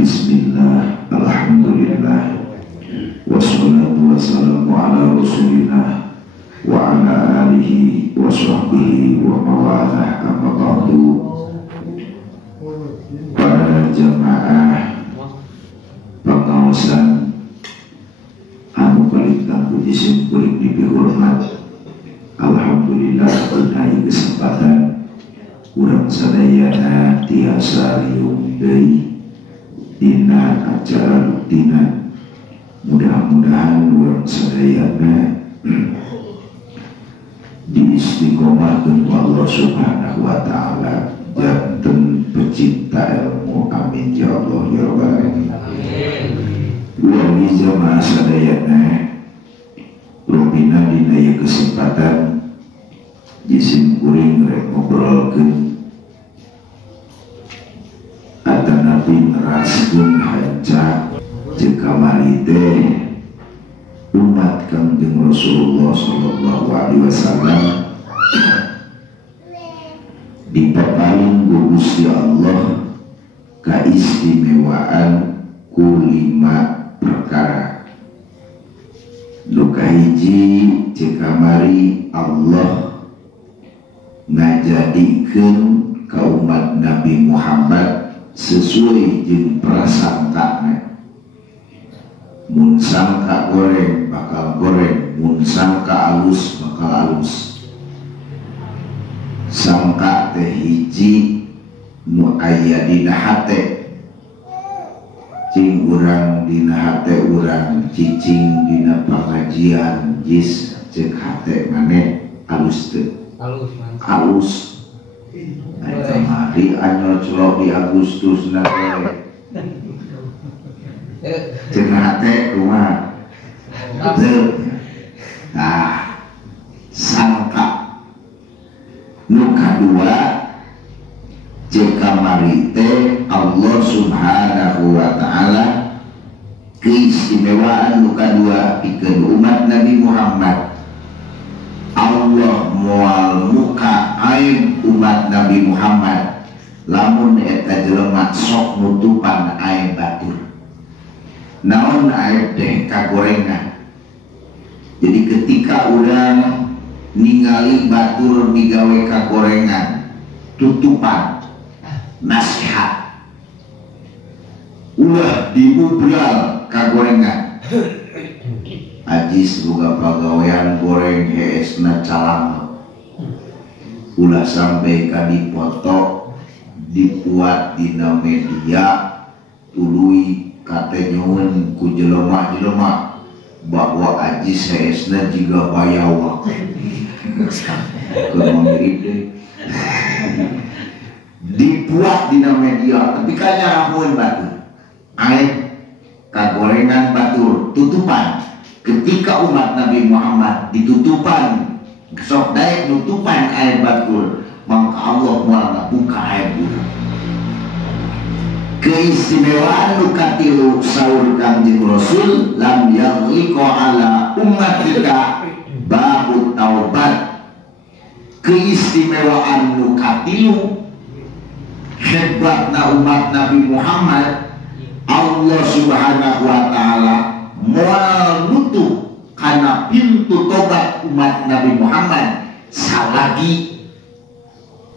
Bismillah, alhamdulillah, wassalatu wassalamu ala rasulillah wa ala alihi wa sahbihi wa mawalah, amma ba'du. Para jamaah pengawasan anu paling puji simpuling dihormat, alhamdulillah dinaik kesempatan urang sadayana tiasa riung deui dina acara rutinan. Mudah-mudahan urang sadayana diistiqomahkeun ku Allah Subhanahu wa taala janten pecinta ilmu, amin ya Allah ya rabbal alamin. Ulangi jamaah sadayana rupina dina ieu kesempatan jisim kuring rek ngobrolkeun atanapi ngeraskeun hancak jika mari teh umat Kangjeng Rasulullah sallallahu alaihi wasallam dipaparing ku Gusti Allah kaistimewaan ku 5 perkara. Nu kahiji jika mari Allah ngajadikeun ka umat Nabi Muhammad sesuai jeung prasangkana. Mun sangka goreng bakal goreng, mun sangka alus bakal alus. Sangka teh hiji nu aya dina hate, cing urang dina hate urang cicing dina pangajian jis cek hate maneh alus teh alus. Eta mari anyol celok di Agustus na teh. Cenah teh kumaha? Nah, sangka. Nu kadua jika mari teh Allah Subhanahu wa taala keistimewaan nu kadua pikeun umat Nabi Muhammad. Allah moal muka aib umat Nabi Muhammad lamun eta jelema sok nutupan aib batur. Naon aib teh kagorengan. Jadi ketika urang ningali batur migawe kagorengan, tutupan nasihat ulah diubral kagorengan. Ajis boga pagawean goreng heesna calang ulah sampai ka dipoto dibuat dina media tuluy kate nyeun ku jelema-jelema bahwa Ajis heesna jiga bayawa keur mirip deui dibuat dina media tapi kanyaramun batur aib kagorengan batur tutupan. Ketika umat Nabi Muhammad ditutupan sok daek nutupan air batul, maka Allah moal ngabuka air urang. Keistimewaan nu katilu saur Kangjeng Rasul lam yaghliqa ala ummatika babu taubat. Keistimewaan nu katilu hebatna umat Nabi Muhammad, Allah Subhanahu wa taala moal nutup karena pintu tobat umat Nabi Muhammad salagi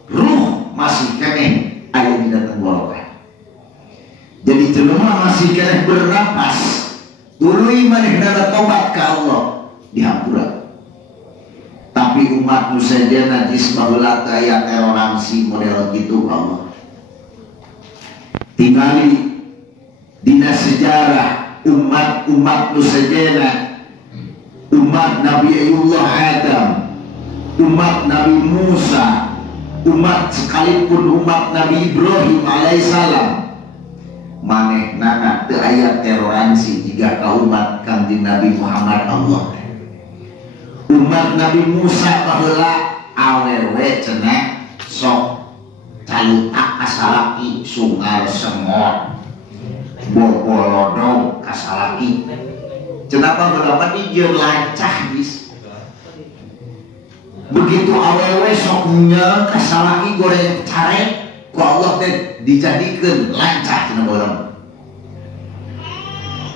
ruh masih keneh aya di tenggorokan. Jadi jelema masih keneh bernapas tuluy manehna tobat ka Allah dihampura. Tapi umat nu saja najis baheula teh aya toleransi model kitu Allah. Tingali dina sejarah umat-umat nusajena, umat Nabi Ayullah Adam, umat Nabi Musa, umat sekalipun umat Nabi Ibrahim alaihissalam, maneh nana teu aya toleransi jika ka umat Kangjeng Nabi Muhammad Allah. Umat Nabi Musa baheula awewe cenah sok calutak kasalaki sungar semot bobolodo kasalaki cenapa berapa dijeur lancah bis begitu awewe soknya kasalaki goreng carek ku Allah teh dijadikeun lancah cenah urang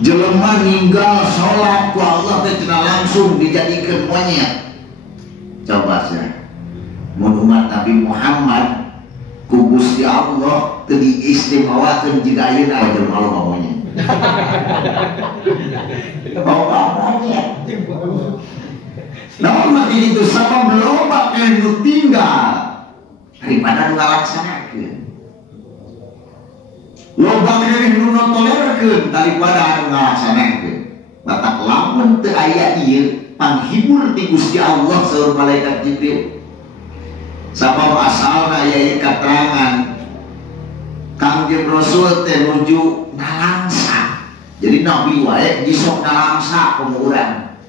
jelema ninggal sholat ku Allah teh cenah langsung dijadikeun monyet. Coba saya mun umat Nabi Muhammad ku Gusti Allah teu diistimewakeun jiga ayeuna jelema loba monyet. Loba monyet. Namun makin itu sabab loba anu tinggal daripada nu ngalaksanakeun. Loba kene nu tolerkeun daripada anu ngalaksanakeun. Batak lamun teu aya ieu panghibur ti Gusti Allah saur malaikat Jibril. Sabab asalna aya keterangan Kangjeng Rasul teh nuju nalangsa. Jadi Nabi wae jisok nalangsa pemuran.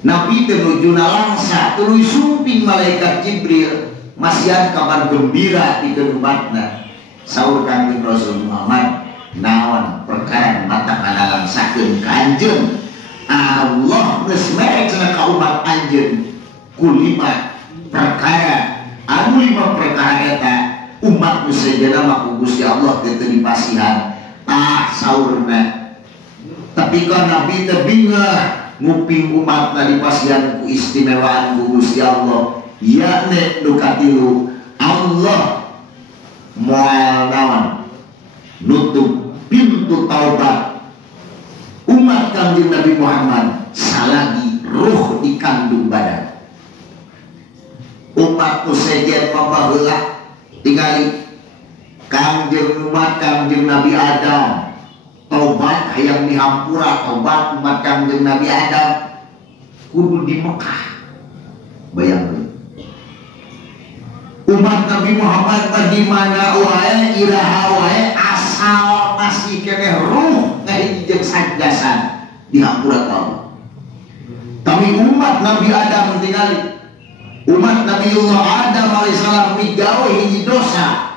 Nabi teh nuju nalangsa tuluy sumping malaikat Jibril masihan kabar gembira di umatna. Saur Kangjeng Rasul Muhammad naon perkara mata nalangsakeun kanjeun Allah geus mere cenah ka umat anjeun ku 5 perkara anu 5 perkara eta umat nu sejenna mah ku Gusti Allah teu dipasihan saurna tapi kan Nabi teh bingah nguping umatna dipasihan ku istimewaan ku Gusti Allah yakni nu katilu Allah moal naon nutup pintu taubat umat Kanjeng Nabi Muhammad salagi ruh dikandung badan umat tu sejen papaheula tingali Kanjeng umat Kanjeng Nabi Adam taubat hayang dihampura taubat umat Kanjeng Nabi Adam kudu di Mekah bayangkeun umat Nabi Muhammad di mana wae iraha wae asal masih kene ruh ngahiji sajdasan dihampura ka Allah. Tapi umat Nabi Adam tingali umat Nabiullah Adam alaihissalam migawe hiji dosa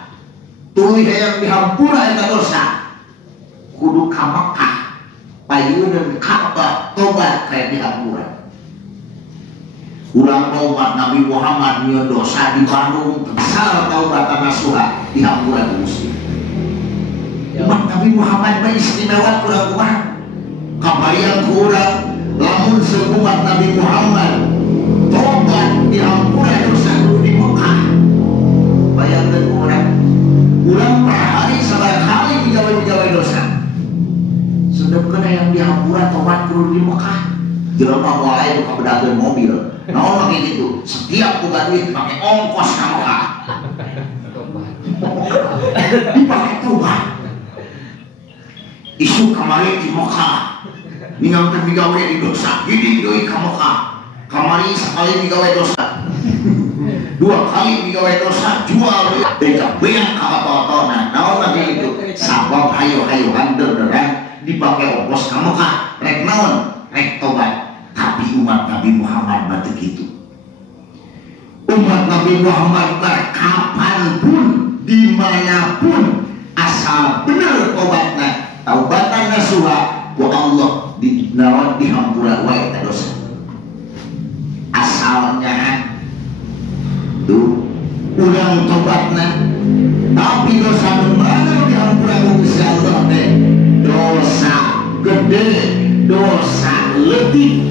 tuluy hayang dihampura eta dosa kudu ka Mekah payeuneun Ka'bah tobat kayak dihampura. Urang umat Nabi Muhammad nyeun dosa di Bandung besar taubatan nasuha dihampura ku Gusti. Umat Nabi Muhammad mah istimewa kurang umat. Kabayang ku urang lamun seumat Nabi Muhammad tobat dihampura dosa di Mekah. Bayangkeun ku urang per hari sabaraha kali digawe dosa. Sedepkeun yang dihampura tobat kudu di Mekah. Jelema moal aya nu kabedakeun mobil. Naon mah gitu, setiap boga duit pake ongkos ka Mekah. Dipake tobat. Isu kamari di Mekah. Ningalkeun migawe di dosa, hidup deui ka Mekah. Kamari sakali migawe dosa. 2 kali migawe dosa, jual deui ka beang ka otot-otona. Naon mah gitu, sabab hayo-hayo handeureuran dipake ongkos ka Mekah. Rek naon? Rek tobat. Tapi umat Nabi Muhammad mah teu kitu. Umat Nabi Muhammad kapanpun dimanapun asal bener tobatna taubatan nasuha ku Allah naon dihampura wae eta dosa asalnya tuh urang tobatna tapi dosa nu mana dihampura ku Gusti Allah teh dosa gede dosa leutik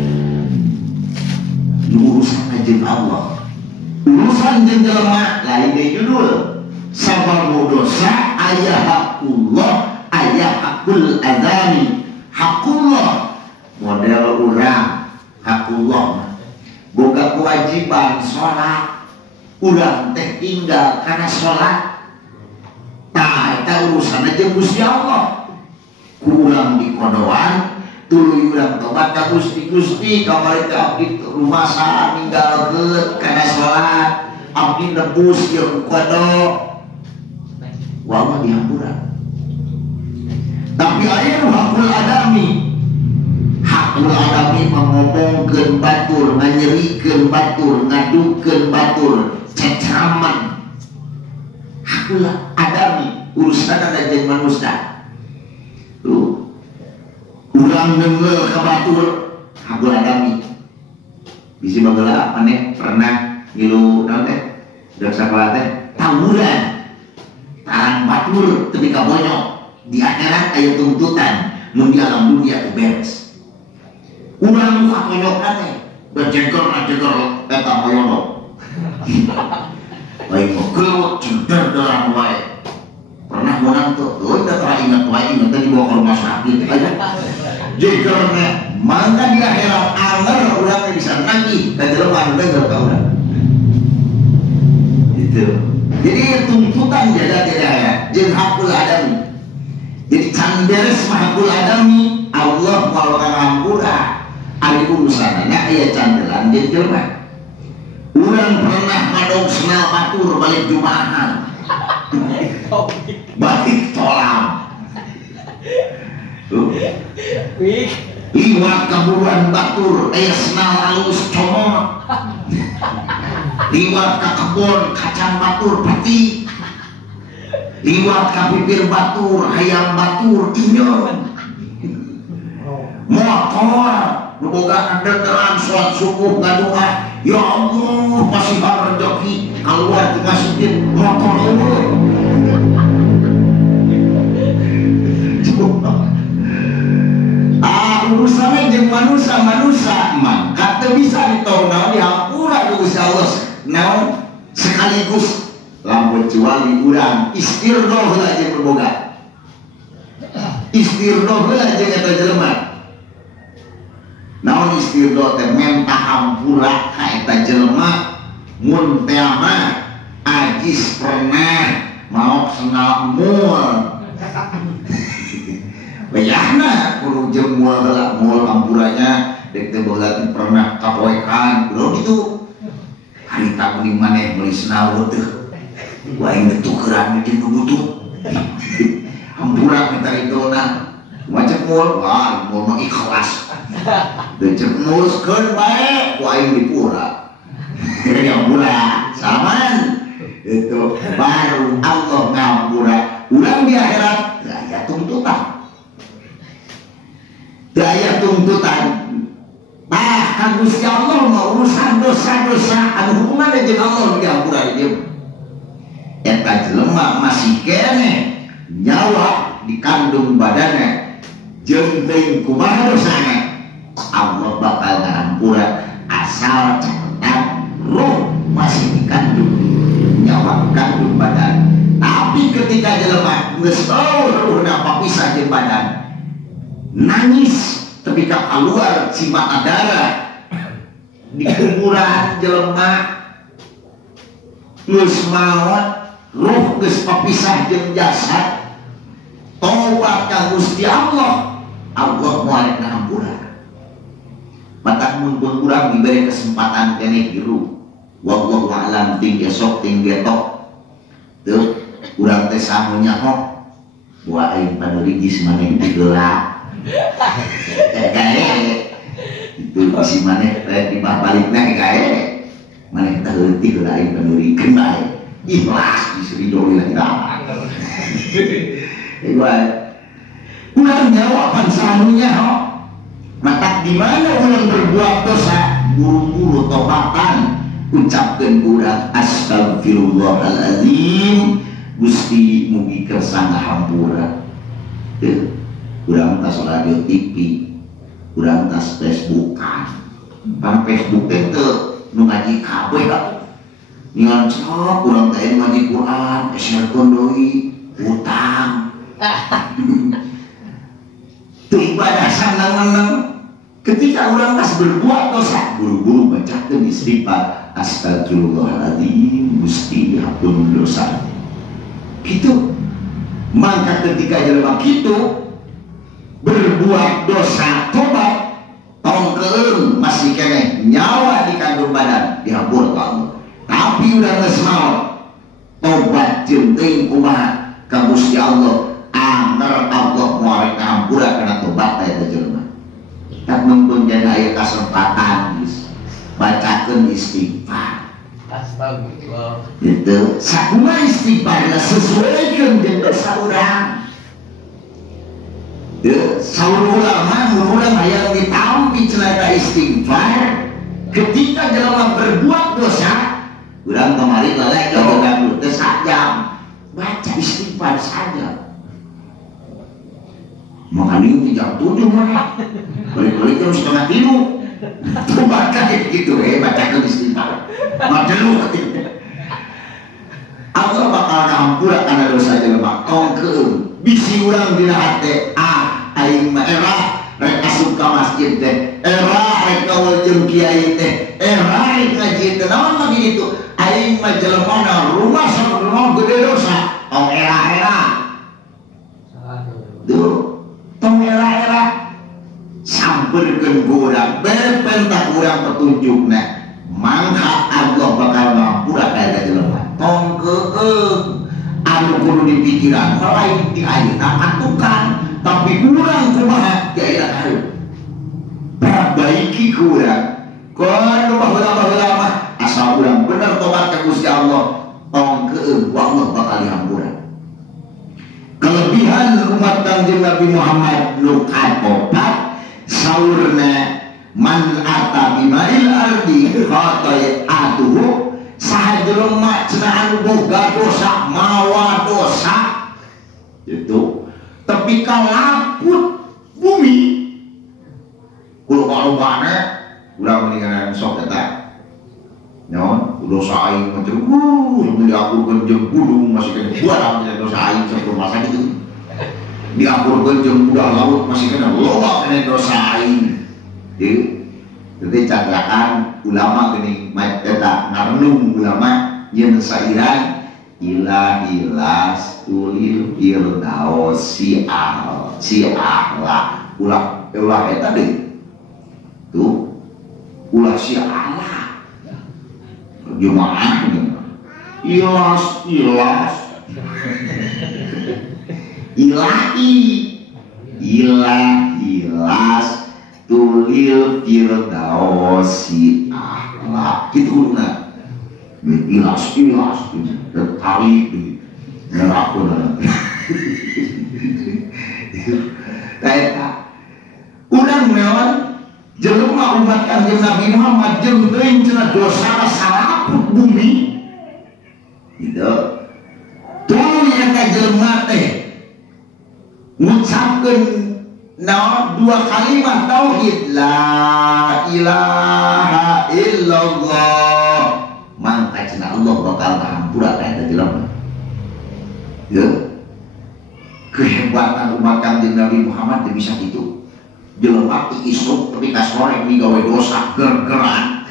urusan jeung Allah urusan jeung jelema lain deui judul sabab dosa aya hakullah aya hakul adami hakullah model urang hakullah boga kewajiban sholat urang teh tinggal karena sholat tah eta urusan jeung Gusti Allah kurang di kodoan tuluy urang tobat ka Gusti kamari teh abdi rumasa ninggalkeun kana salat abdi nebus jeung kodok wa dihampura. Tapi aya nu hakul adami mengomongkeun batur, nganyerikeun batur, ngadukeun batur, cecraman. Hakulah adami urusan ada jeung manusia. Tuh. Urang neungeul ka batur, hakul adami. Bisi bageula maneh pernah ngilu naon teh? Dak sakola teh tawuran. Tarang batur teu kabonyok. Di akhirat aya tuntutan, mun di alam dunia teu beres. Urang nu kakonyokan teh bejegor eta moyono. Baik keut ceder dalam wae. Pernah menang tuh, udah teringat wae ingat tadi bawa ke rumah sakit. Jegernya, mangga di akhirat anger urang bisa nagih ka jelema anu denger ka urang. Gitu. Jadi tuntutan jaga di akhirat jeung hakul adami. Jadi can beres hakul adami, Allah kalau ngampura ari urusanana aya candelan jeung jelema. Urang pernah madog senal batur balik Jumaahan. Balik tolam. Liwat kaburuan batur aya senal alus comot. Liwat ka kebon kacang batur pati. Liwat ka bibir batur hayam batur inyon. Motor boga andeteran sholat subuh ngadoa, ya Allah masih rezeki keluar di masjid motor ini. Urusannya jeung manusia mah kata bisa ditolong dihampura ku Gusti Allah naon sekaligus lamun kecuali urang istirdoh heula jeung berboga. Istirdoh heula jeung eta jelema. Naon istirdoh teh menta hampura ka eta jelema mun teh mah ajis pernah mau senal mul. Bayahna kudu jeung mul heula mul hampuranya dek teh bola pernah kapoekan kudu gitu. Harita meuning maneh meuli senal teh. Wae tukeran jeung butuh. Hampura minta idona. Macam mul, wah mul mah ikhlas. Becek nuruskeun bae ku aing dipura. Yang pura saman itu baru Allah ngampura. Urang di akhirat daya tuntutan. Daya tuntutan. Bahkan Gusti Allah mau urusan dosa-dosa anu hubunganna jeung Allah diampura ieu. Eta jelema masih kene nyawa dikandung badanna jeung teuing kumaha dosana. Allah bakal ngampura asal catatan roh masih dikandung nyawa kandung badan. Tapi ketika jelema geus ruhna papisah jeung badan nangis ketika keluar si mata darah di kuburan jelema geus maot ruh geus papisah jeung jasad tobat ka Gusti Allah moal ngampura. Mata mun urang diberi kesempatan kene hirup wallahu a'lam ting esok ting getok teu urang teh samunya hok buah aing paneurigis maneh digeulak kae itu si maneh di balikna kae maneh teh leutik heula aing paneurikeun bae ikhlas disridoi lah urang jawaban samunya hok. Mata di mana orang berbuat dosa, buru-buru tobatan, ucapkan urang astagfirullahaladzim, Gusti mugi kersana hampura. Urang tas radio TV, urang tas Facebookan, pan Facebook itu nu ngaji kabeh lah. Ningan cok, urang teh ngaji Quran, share kondoi, utang. Tuh ibadah sanang-sanang. Ketika orang tas berbuat dosa, buru-buru bacakan istighfar, astagfirullahaladzim, Gusti hampun dosa. Gitu. Maka ketika jelema gitu berbuat dosa, tobat, tongkeun masih kene nyawa di kandung badan dihampur Allah. Tapi udah geus maot, tobat jeung teuing kumaha ka Gusti Allah, anger Allah moal ngahampura kana tobat eta jelema. Tak nuntun jadi ayat kesempatan bacakan istighfar. Astagfirullah. Itu sakuma istighfar sesuaikan dengan dosa orang. Saur ulama yang ditampi celaka istighfar ketika dalam berbuat dosa. Orang kemarin lelek kalau udah sajam baca istighfar saja. Makanya itu jam 7 mah balik-balik jam 2:30 itu baca gitu baca ke istighfar madelu Allah bakal ngampura karena dosa jelema tong keum bisi urang dina hate aing mah era rek asup ka masjid teh era rek kaul jeung kiai teh era rek ngaji teh naon mah gitu aing mah jelema rumah sama gede dosa tong era tuh tong era samperkeun urang berpentak urang petunjukna mangka Allah bakal ngampura ka jelema tong keung anu kudu dipikiran lain di ayeuna atukan tapi urang kumaha di ayeuna hareup perbaiki ku urang kono baheula mah asal urang bener tobat ka Gusti Allah tong keung Allah bakal dihampura. Kelebihan umat Kanjeng Nabi Muhammad nu katobat saurna man ata bimail ardi khatayatuhu saha jelema cenah anu boga dosa mawa dosa itu tapi kalaput bumi kulo kalobana urang mendingan sok eta nyaon dosa aing mah mun diakurkeun jeung gunung masih kena buarang dosa aing sebelum masa itu diakurkeun jeung budak laut masih kena loba kena dosa aing jadi cadakan ulama geuning eta ngarenung ulama yen sairan ilahilas tulil firdaus si ahla ulah eta deui tuh ulah si Allah gimana ilas ilahi ilas tulil firdausi akhlak gitu kuduna ilas tarik ngerakun eta urang meon jelema umat Kanjeng Nabi Muhammad jeung teuing cenah dosa salaput bumi gitu tuluy eta jelema teh ngucapkeun naon dua kalimat tauhid la ilaha illallah mangka cenah Allah bakal ngahampura ka eta jelema ya kehebatan umat Kanjeng Nabi Muhammad teh bisa kitu jelema isuk tapi kasore migawe dosa gergeran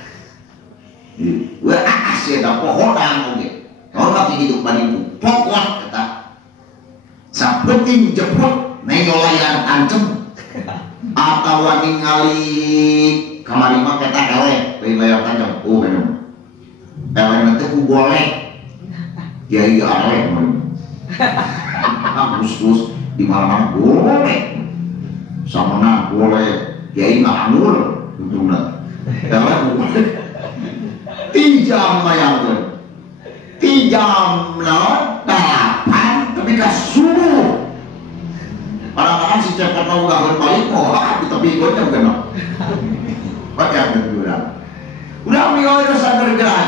wah asih da pohodan oge orang hidup bariku pokok kata sapenting jeput nengol layar tancem atau ningali kamari mah kata eleh layar tancem bener eleh nanti ku boleh ya iya eleh khusus di malam boleh sama na boleh kiai nganggur tentunya eleh boleh tijam mayang tijam lawan dalapan tapi ka subuh kadang-kadang si cepet mau gak berbalik tapi ikutnya bukan pakai udah migawe dosa gergeran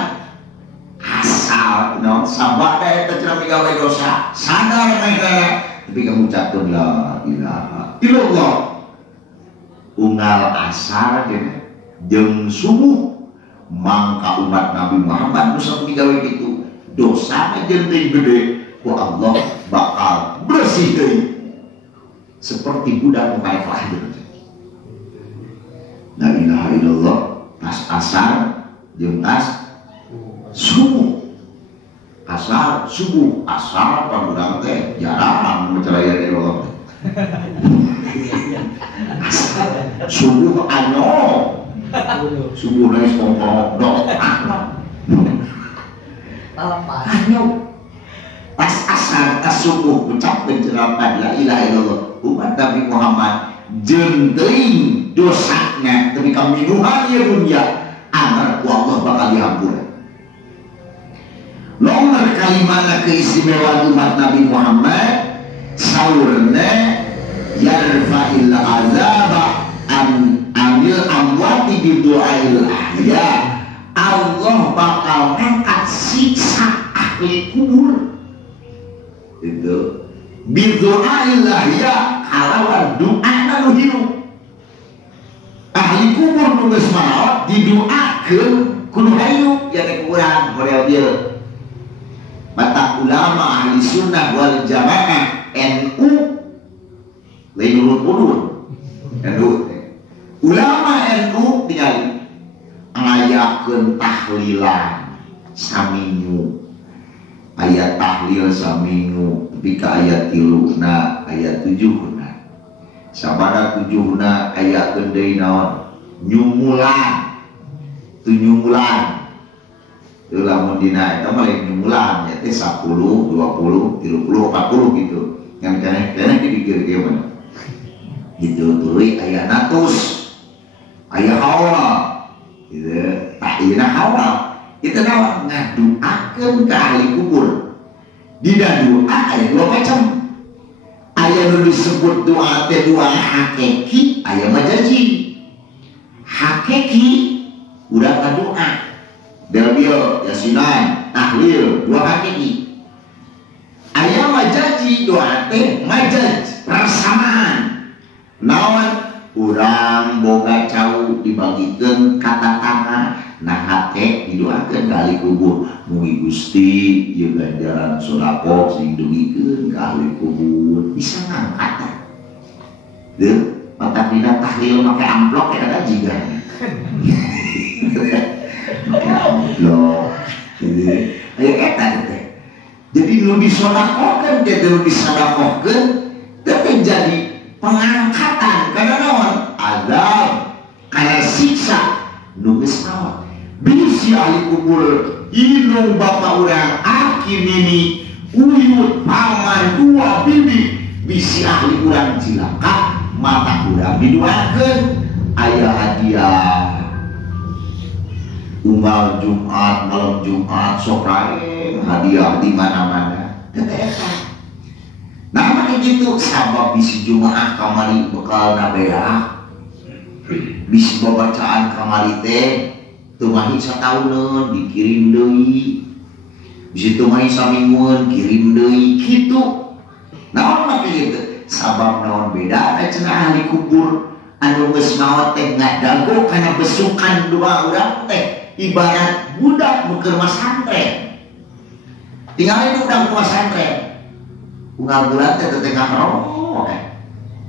asal sabak daya tercerah migawe dosa sadar mereka tapi kamu ucapkan la ilaha illallah unggal asar jeung subuh mangka umat Nabi Muhammad nusa migawe gitu dosa jeung gede ku Allah bakal bersih deui seperti budak paek lahir. La ilaha illallah pas asar jeung as subuh asar subuh asar pangudang teh jarang menceraya di Allah asar subuh ano subuh nais ngomong dok ano pas asar pas subuh ucap pencerapan la ilaha illallah umat Nabi Muhammad jeung teuing dosana tapi kaminuhan ya dunia agar ku Allah bakal dihampura. Nomor kalimana keistimewaan umat Nabi Muhammad saurna yarfa'il azaba amil amwati bidu'ail ahya. Allah bakal ngangkat siksa ahli kubur itu bidu'ail ahya kalawan doa nu hirup. Ahli kubur nu geus maot didoakeun kudu hayu ya teh kuburan model dieu. Mata ulama ahli sunnah wal jamaah NU lain urut-urut NU ulama NU tinggal ngayakeun tahlilan saminggu, ayat tahlil saminggu pika ayat 3 ayat 7 sabada 7 ayat deui naon nyumulan tu nyumulan teu lamun dina eta mah lain nyumulan nya teh 10 20 30 40 gitu yang keneh dipikir kieu mah gitu tuluy aya natus aya hawa gitu ayeuna hawa itu naon ngaduakeun ka ahli kubur. Dina doa aya 2 macam. Aya nu disebut doa teh doa hakiki, aya majazi. Hakiki urang ngadoa. Del yasinan, tahlil, doa hakiki. Aya majazi doa teh majaz persamaan. Naon urang boga cau dibagikeun kata tangan nah hate didoakeun ka ahli kubur mugi Gusti ieu ganjaran sedekah sing dugikeun ka ahli kubur bisa ngangkat deuh mata dina tahlil make amplop eta gaji kan make amplop aya eta teh jadi nu disedekahkeun teh nu disedekahkeun teh jadi pengangkatan karena naon azab karena siksa nu geus maot bisi ahli kubur indung bapak urang aki nini uyut paman 2 bibi bisi ahli urang cilaka mata urang didoakeun aya hadiah unggal Jumat malam Jumat sok rae hadiah di mana-mana eta. Nah makanya gitu sabab bisi Jumaah kamari bekal nabea bisi babacaan kamari teh tumahi satauneun dikirim deui bisi tumahi saminggueun kirim deui kitu. Naon makanya gitu sabab naon beda cenah ahli kubur anu geus maot teh ngadago kana besukan doa urang teh ibarat budak beukeun masantren tinggal itu udah masantren unggal bulan teh tengah rokok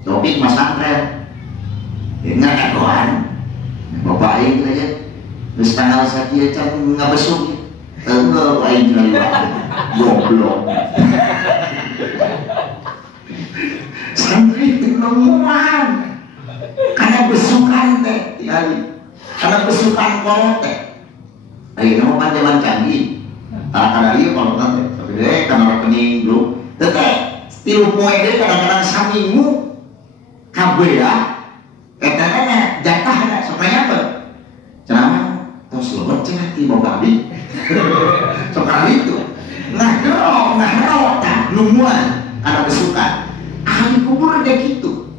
topik masantren ingat adoan bapak aing aja geus tanggal sakieu can ngabesuk teu aing lewat goblok santri teh nemuan kana besukan teh tinggali kana besukan kolot teh ayeuna mah pandewan canggih kadang-kadang ieu kolot teh tapi deh kana rekening dulu teteh tilu poe deh kadang-kadang saminggu kabeh ya eta teh jatahna supaya apa cenah tos leuweut cenah ti boga abdi sekali itu nah gerok tah numuan kana besukan ahli kubur teh kitu.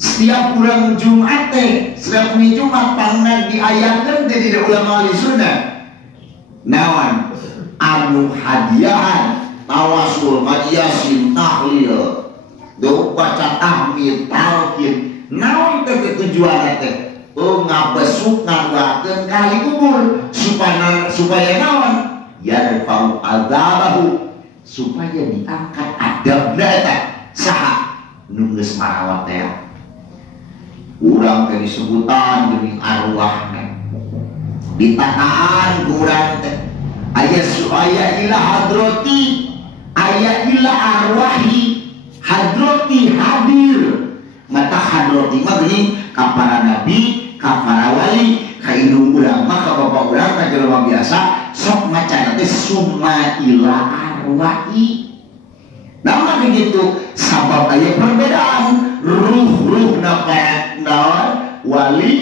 Setiap bulan Jumat teh setiap hari Jumat pangna diayatkeun teh di ulama ahli sunnah naon anu hadiahan tawasul majiasin tahlil do baca tahmid talqin naon teh tujuanna teh ngabesuk ngadoakeun ka ahli kubur supaya naon yarfa'u azabahu supaya diangkat adabna eta saha nu geus marawat teh urang teh disebutan deui arwahna ditakaan ku urang teh aya ila hadrati aya ila arwahi hadrati hadir mata hadrati mah geuning ka para nabi ka para wali ka indung urang mah ka bapak urang ka jelema biasa sok macan teh summa ila arwahi. Nah maka gitu sabab aya perbedaan ruh-ruh para wali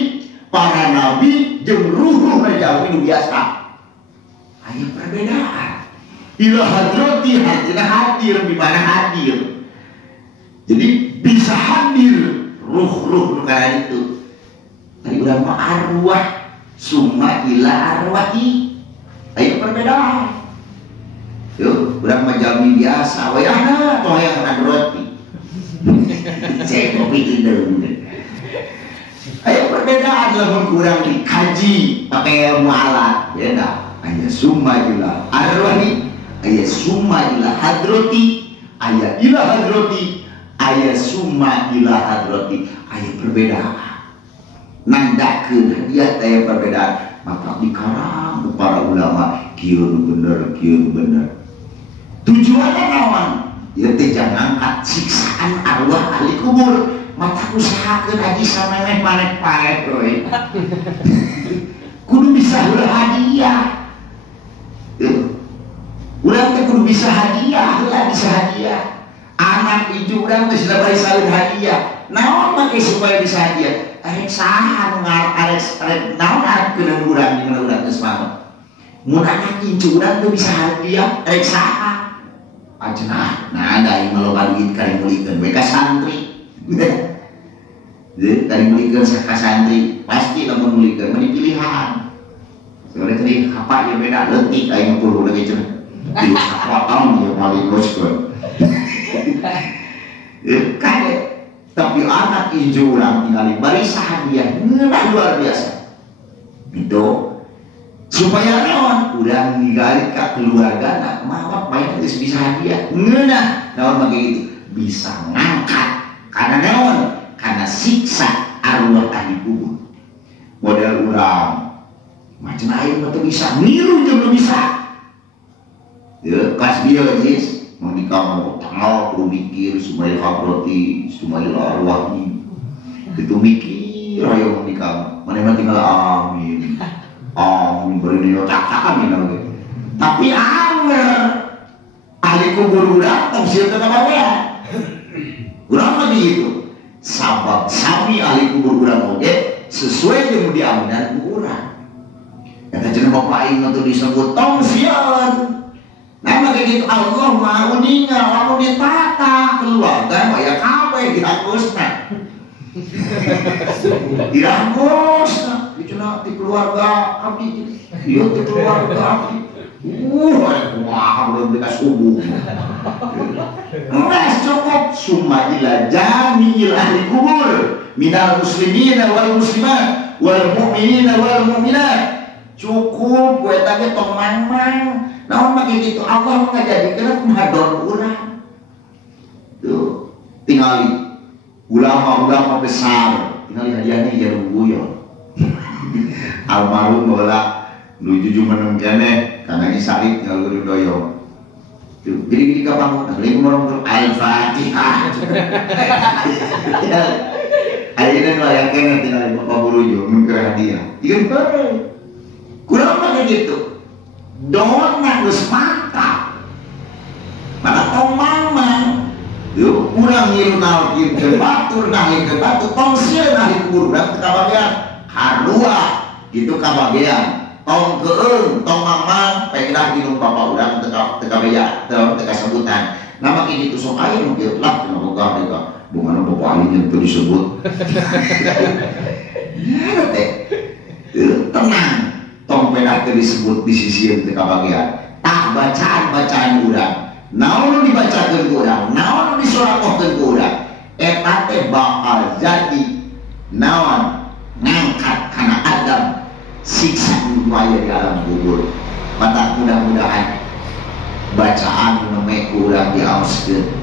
para nabi jeung ruh jalmi nu biasa aya perbedaan. Ila hadrati hadir hadir di mana hadir. Jadi bisa hadir ruh-ruh nu kana itu. Tadi urang mah arwah summa ila arwahi. Aya perbedaan. Yo, urang mah jalmi biasa wayahna toh hayang hadrati. Saya kopi indung. Aya perbedaan lamun kurang dikaji pakai ilmu alat, beda. Aya summa ila arwahi, aya summa ila hadrati, aya ila hadrati, aya summa ila hadrati, aya perbedaan. Nandakeun hadiah aya perbedaan. Maka dikarang para ulama kieu bener, kieu bener. Tujuannya naon? Ya teh jangan angkat siksaan arwah ahli kubur. Mata usahakeun aji samemeh maneh pae we. Kudu bisa heula hadiah. Urang teh kudu bisa hadiah, heula bisa hadiah. Anak ieu urang teh sudah bari salin hadiah. Naon make supaya bisa hadiah? Arek saha nu arek naon arepkeun urang dina urang geus maot. Mun anak incu urang teh bisa hadiah, arek saha? Ajenah. Nah, da ieu maloba duit kari mulikeun we ka santri. Jadi tadi mulikeun ka santri pasti lamun mulikeun mah dipilihan. Soalnya tadi apa ya beda leutik aing kudu lagi cenah. Di sapotong ya paling boskeun. Kade tapi anak inju urang tingali bari hadiah ngeunah luar biasa. Itu supaya naon urang ningali ka keluargana mawat bae geus bisa hadiah ngeunah naon mah gitu bisa ngangkat karena naon karena siksa arwah ahli kubur. Model urang macam aing mah teu bisa niru jeung bisa. Ya, pas bieu geus mun dikamu tanggal kudu mikir sumaya hadrati, sumaya arwahi. Itu mikir ayo mun dikamu. Mane mah tinggal amin. Amin bari dio cak-cakan gitu. Tapi anger ahli kubur urang tong sieu teu kabawean. Urang mah gitu. Sabab sami ahli kubur urang oge sesuai dengan diaminan ku urang. Kata cenah bapak aing atuh disebut tong sieun. Nah maka gitu Allah mau ningal lamun ditata keluarga mah ya kabeh dihapusna. Dihapusna cenah di keluarga abdi ieu di keluarga abdi. Kumaha belum bekas subuh. Nggak cukup summa ila jami'il ahli kubur minal muslimina wal muslimat wal mu'minina wal mu'minat. Cukup gue tadi tong mang-mang. Naon mah gitu Allah ngajadikeun kumadon urang. Tuh, tingali ulama-ulama besar, tingali hadiahnya jeung guyon. Almarhum baheula nu juju meneng keneh kana salib ngalur doyong. Tuh, gini ka bangun, lagi ngomong Al-Fatihah. Ayeuna nu aya keneh tingali Bapak Burujo mun keur hadiah. Ieu bae. Kurang mah gitu. Dona geus mantap. Pada tong mamang. Yuk, urang ngilu nalkin ke batur nahi ke batur tong sieun nahi kubur urang teu kabagean. Harua gitu kabagean. Tong keung, tong mamang, pedah minum bapak urang teu kabeja, teu kasebutan. Nama kitu sok aya nu kieu lah cenah boga deka. Bungana bapak ahli teu disebut. Ya teh. Tenang. Tong pedah teu disebut disisieun teu kabagean. Tah bacaan-bacaan urang. Naon nu dibacakeun ku urang, naon nu disurakohkeun ku urang, eta teh bakal jadi naon ngangkat kana Adam siksa nu aya di alam kubur. Mata mudah-mudahan bacaan nu meh ku urang diaoskeun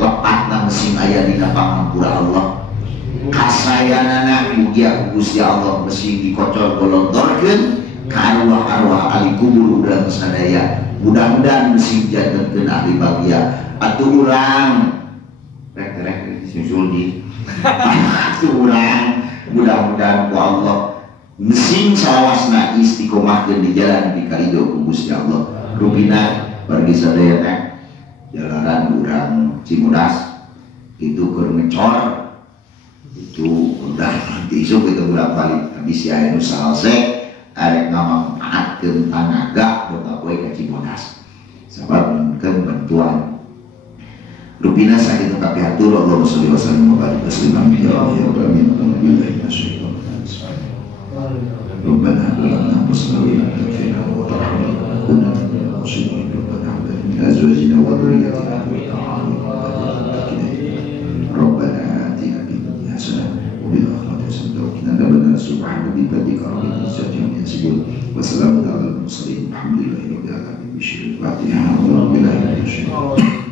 lepatna mesin aya dina pangampura Allah. Kasayanana mugia Gusti Allah mesin dikocor golondorkeun ka arwah-arwah ahli kubur urang sadaya. Mudah-mudahan mesin jantankeun ahli bahagia. Atuh urang rek susul di atuh urang mudah-mudahan ku Allah mesin salawasna istiqomahkeun di jalan dikarido ku Gusti Allah. Rupina pergi sadaya teh jalanan urang Cimudas itu keur ngecor itu udah isuk itu berapa kali habis ya nu salse arek ngamanfaatkeun tanaga boga poe ka Cibodas sabab nyieunkeun bantuan rupina sakitu kapihatur Allahumma sholli wa sallim wa barik wa sallim ya rabbal alamin ربنا هب لنا حسنا وتوفيقا وترحمنا كنا من المسلمين ربنا هب لنا من ازواجنا وذرياتنا ربنا آتنا في الدنيا حسنة وفي الآخرة حسنة وقنا عذاب النار سبحان ربك رب العزة عما يصفون وسلام على المرسلين الحمد لله رب العالمين بشر الفاتحة ورب العالمين